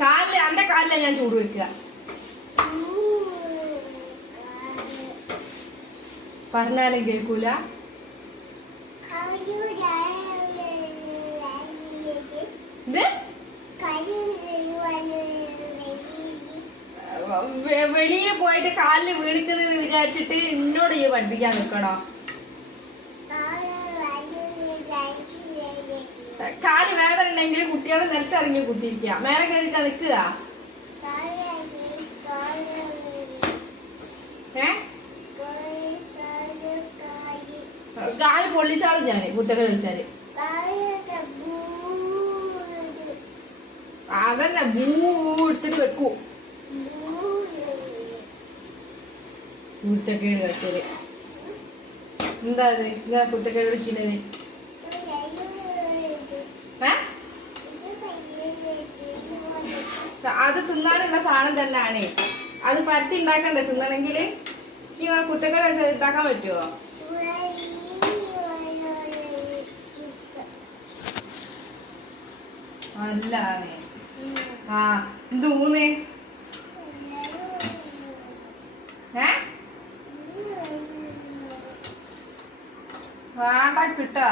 കാലില് എന്റെ കാലില ഞാൻ ചൂട് വെക്കുക. പറഞ്ഞാലും കേൾക്കൂല. വെളിയെ പോയിട്ട് കാലില് വീണിക്കുന്നത് വിചാരിച്ചിട്ട് എന്നോട് ഈ പഠിപ്പിക്കാൻ നിൽക്കണോ? കാല് വേദന ഉണ്ടെങ്കിൽ കുട്ടികളെ നിലത്തിറങ്ങി കുത്തിയിരിക്കുക, മേലെ കയറിട്ടാ നിൽക്കുക. കാല് പൊള്ളിച്ചാളും ഞാന് കുത്തകൾ വെച്ചാല്. അതന്നെ ഭൂ എടുത്തിട്ട് വെക്കൂ. കുത്തക്കേട് വെച്ചത് എന്താ അത് ഇങ്ങനെ കുത്തക്കേട് വെക്കുന്നത്? അത് തിന്നാനുള്ള സാധനം തന്നെയാണ്. അത് പരത്തി ഉണ്ടാക്കണ്ടേ തിന്നണമെങ്കിൽ? ഇങ്ങനെ കുത്തക്കേട് വെച്ചത് ഉണ്ടാക്കാൻ പറ്റുമോ? അല്ല ആ എന്തൂന്ന് വേണ്ട കിട്ടാ